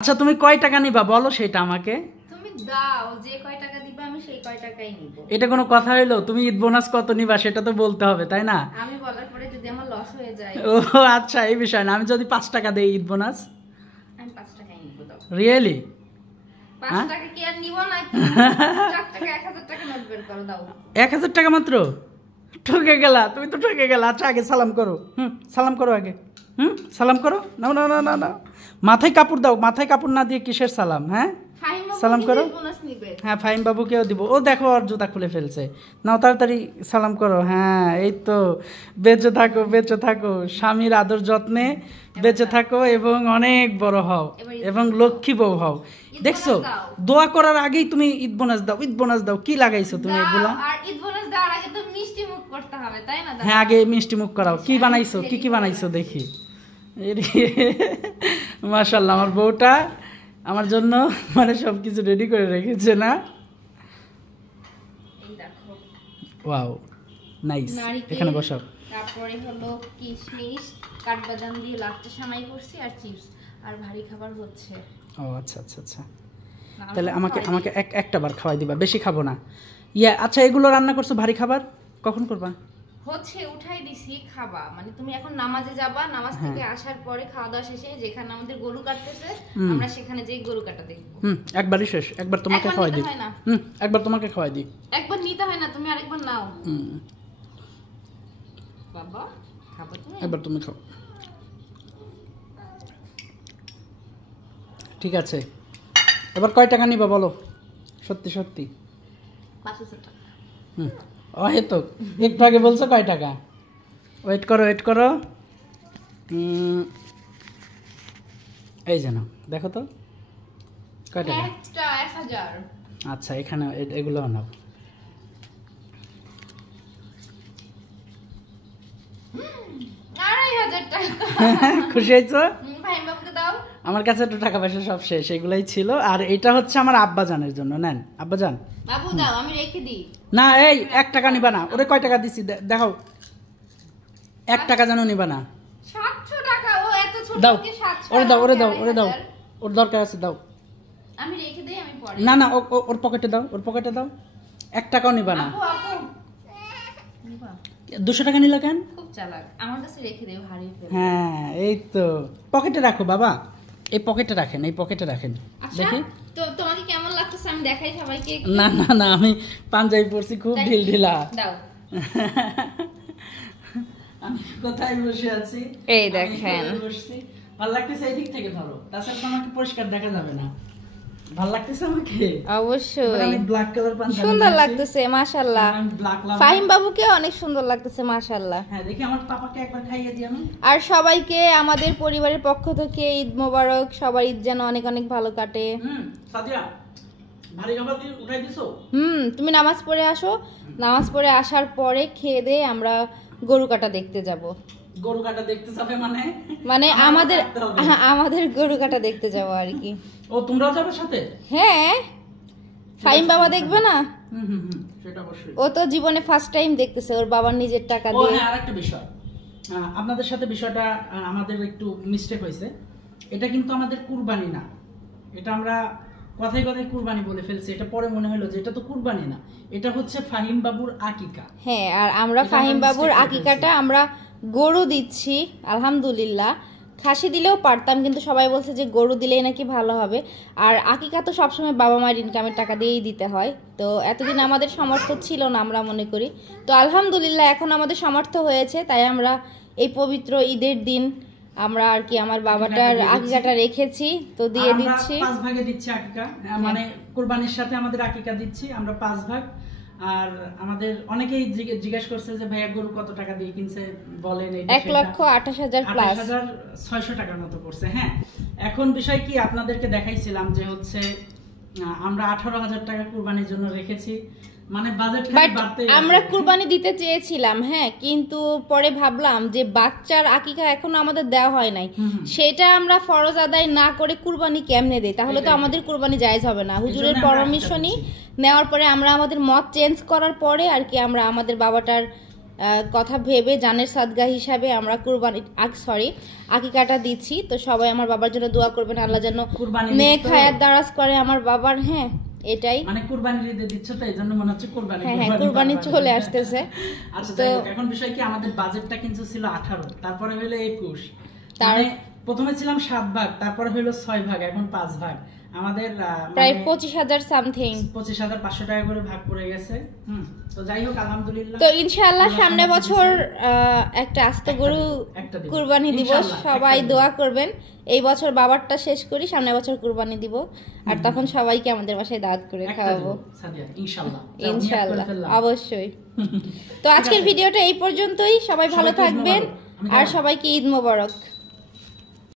আচ্ছা তুমি কয় টাকা নিবা বলো সেটা আমাকে। তুমি দাও, যে কয় টাকা দিবা আমি সেই কয় টাকাই নিব। এটা কোনো কথা হইলো? তুমি ঈদ বোনাস কত নিবা সেটা তো বলতে হবে, তাই না? আমি বলার পরে যদি আমার লস হয়ে যায়। ও আচ্ছা, এই বিষয় না। আমি যদি 5 টাকা দেই ঈদ বোনাস, আমি 5 টাকাই নিব। দাও। রিয়েলি? 5 টাকা কি আর নিব নাকি? 4 টাকা 1000 টাকা নোট বের করো। দাও। 1000 টাকা মাত্র? ঠকে গেলা, তুমি তো ঠকে গেলা। আচ্ছা আগে সালাম করো। সালাম করো আগে। সালাম করো। না না না না না, মাথায় কাপড় দাও। মাথায় কাপড় না দিয়ে কিসের সালাম? হ্যাঁ সালাম করো। হ্যাঁ ফাহিম বাবুকেও দিব। ও দেখো ওর জুতা খুলে ফেলছে। নাও তাড়াতাড়ি সালাম করো। হ্যাঁ এই তো, বেঁচে থাকো বেঁচে থাকো, স্বামীর আদর যত্নে বেঁচে থাকো এবং অনেক বড় হও এবং লক্ষ্মী বউ হও। দেখছো, দোয়া করার আগেই তুমি ঈদ বোনাস দাও, ঈদ বোনাস দাও। কি লাগাইছো তুমি এগুলা? আর ঈদ বোনাস দেওয়ার আগে তো মিষ্টি মুখ করতে হবে, তাই না? হ্যাঁ আগে মিষ্টি মুখ করাও। কি বানাইছো, কি কি বানাইছো দেখি। মাশাআল্লাহ, আমার বউটা আমার জন্য মানে সবকিছু রেডি করে রেখেছে না? এই দেখো। Wow nice. এখানে বসাও। তারপরে হলো কিশমিশ, কাঠবাদাম দিয়ে লাস্টে সামাই করছি, আর চিপস, আর ভারী খাবার হচ্ছে। ও আচ্ছা আচ্ছা আচ্ছা, তাহলে আমাকে আমাকে একটা বার খাওয়াই দিবা, বেশি খাবো না। ইয়া আচ্ছা, এগুলো রান্না করছো ভারী খাবার, কখন করবা? হচ্ছে উঠাই দিছি, খাবা মানে তুমি এখন নামাজে যাবা, নামাজ থেকে আসার পরে খাওয়া দাওয়া শেষে যেখানে আমাদের গরু কাটতেছে আমরা সেখানে যেই গরু কাটা দেখবো। একবারই শেষ, একবার তোমাকে খাওয়াই দিই। একবার তোমাকে খাওয়াই দিই। একবার নিতে হয় না, তুমি আরেকবার নাও। বাবা খাবা তুমি? একবার তুমি খাও। ঠিক আছে, এবার কয় টাকা নিবা বলো? সত্যি সত্যি 5000 টাকা। তো একটু আগে বলছো কয় টাকা? ওয়েট করো ওয়েট করো। এই যেন দেখো তো কয় টাকা। 1000। আচ্ছা এখানে এগুলো নাও। খুশি হয়েছো? আমার কাছে তো টাকা পয়সা সব শেষ, এগুলাই ছিল। আর এটা হচ্ছে আমার আব্বাজানের জন্য, নেন আব্বাজান। বাবু দাও, আমি রেখে দিই। না এই 1 টাকা নিবা না। ওরে কয় টাকা দিছি দেখাও। 1 টাকা জানো নিবা না। 700 টাকা। ও এত ছোট কি 700? ওরে দাও ওরে দাও ওরে দাও, ওর দরকার আছে দাও। আমি রেখে দেই, আমি পরে। না না ওর পকেটে দাও, ওর পকেটে দাও। 1 টাকাও নিবা না। আপু আপু নিবা? 200 টাকা নিলা কেন? খুব চালাক, আমার কাছে রেখে দেও, হারিয়ে ফেলবে। হ্যাঁ এই তো, পকেটে রাখো বাবা, এই পকেটে রাখেন, এই পকেটে রাখেন। দেখি তো তোমাকে কেমন লাগতেছে আমি দেখাই সবাইকে। না না না, আমি পাঞ্জাবি পরছি, খুব ঢিল ঢিলা। দাও। আমি কোথায় বসে আছি এই দেখেন, ভালো লাগতেছে। এই দিক থেকে ধরো, তাছাড়া আমাকে পরিষ্কার দেখা যাবে না। ভালো লাগতেছে আমাকে? অবশ্যই আমি ব্ল্যাক কালার পাঞ্জাবি সুন্দর লাগতেছে মাশাআল্লাহ। ফাহিম বাবুকে অনেক সুন্দর লাগতেছে মাশাআল্লাহ। হ্যাঁ দেখি আমার পাপাকে একবার খাইয়ে দিই আমি। আর সবাইকে আমাদের পরিবারের পক্ষ থেকে ঈদ মোবারক। সবার ঈদ যেন অনেক অনেক ভালো কাটে। সাদিয়া ভারী খাবার উঠাই দিছো? তুমি নামাজ পড়ে আসো, নামাজ পড়ে আসার পরে খেয়ে দিয়ে আমরা গরু কাটা দেখতে যাব। গরু কাটা দেখতে যাবে মানে? মানে আমাদের গরু কাটা দেখতে যাব আর কি। ও তোমরাও যাবে সাথে? হ্যাঁ, ফাহিম বাবা দেখবে না? সেটা অবশ্যই। ও তো জীবনে ফার্স্ট টাইম দেখতেছে ওর বাবার নিজের টাকা দিয়ে। হ্যাঁ আরেকটা বিষয়, আপনাদের সাথে বিষয়টা আমাদের একটু মিস্টেক হয়েছে। এটা কিন্তু আমাদের কুরবানি না। এটা আমরা কথায় কথায় কুরবানি বলে ফেলছি। এটা পরে মনে হলো যে এটা তো কুরবানি না, এটা হচ্ছে ফাহিম বাবুর আকিকা। হ্যাঁ, আর আমরা ফাহিম বাবুর আকিকাটা আমরা গরু দিচ্ছি আলহামদুলিল্লাহ। খাসি দিলেও পারতাম, কিন্তু সবাই বলছে যে গরু দিলেই নাকি ভালো হবে। আর আকিকা তো সবসময় বাবা মায়ের ইনকামের টাকা দিয়েই দিতে হয়। তো এতদিন আমাদের সামর্থ্য ছিল না, আমরা মনে করি। তো আলহামদুলিল্লাহ এখন আমাদের সামর্থ্য হয়েছে, তাই আমরা এই পবিত্র ঈদের দিন আমরা আর কি আমার বাবাটার আকিকাটা রেখেছি, তো দিয়ে দিচ্ছি। 5 ভাগে দিচ্ছি আকিকা, মানে কুরবানির সাথে আমাদের আকিকা দিচ্ছি আমরা 5 ভাগ। আর আমাদের অনেকেই জিজ্ঞেস করছে যে ভাইয়া গরু কত টাকা দিয়ে কিনছে বলেন। 1,28,000 প্লাস 600 টাকার মতো পড়ছে। হ্যাঁ, এখন বিষয় কি আপনাদেরকে দেখাইছিলাম যে হচ্ছে আমরা 18,000 টাকা কুরবানির জন্য রেখেছি। মানে বাজেট বাড়তে আমরা কুরবানি দিতে চেয়েছিলাম, হ্যাঁ, কিন্তু পরে ভাবলাম যে বাচ্চার আকিকা এখনো আমাদের দেওয়া হয় নাই, সেটা আমরা ফরজ আদায় না করে কুরবানি কেমনে দেই? তাহলে তো আমাদের কুরবানি জায়েজ হবে না। হুজুরের পারমিশনই নেওয়ার পরে আমরা আমাদের মত চেঞ্জ করার পরে আর কি আমরা আমাদের বাবাটার কথা ভেবে জানের সাদগা হিসাবে আমরা কুরবানি আকিকাটা দিচ্ছি। তো সবাই আমার বাবার জন্য দোয়া করবেন, আল্লাহ যেন নেক হায়াত দারাজ করে আমার বাবার। হ্যাঁ এটাই, মানে কুরবানি দিতে দিচ্ছ তো এইজন্য মনে হচ্ছে কুরবানি। হ্যাঁ কুরবানি চলে আসতেছে। আচ্ছা তো এখন বিষয় কি, আমাদের বাজেটটা কিন্তু ছিল 18, তারপরে হলো 21, মানে প্রথমে ছিলাম 7 ভাগ, তারপরে হলো 6 ভাগ, এখন 5 ভাগ। আমাদের প্রায় 25,000 সামথিং, 25,500 টাকা করে ভাগ পড়ে গেছে। তো যাই হোক আলহামদুলিল্লাহ। তো ইনশাআল্লাহ সামনে বছর একটা আস্ত গরু কুরবানি দিব, সবাই দোয়া করবেন। এই বছর বাবারটা শেষ করি, সামনে বছর কুরবানি দিব, আর তখন সবাইকে আমাদের বাসায় দাওয়াত করে খাওয়াবো ইনশাআল্লাহ। ইনশাআল্লাহ অবশ্যই। তো আজকের ভিডিওটা এই পর্যন্তই, সবাই ভালো থাকবেন আর সবাইকে ঈদ মোবারক।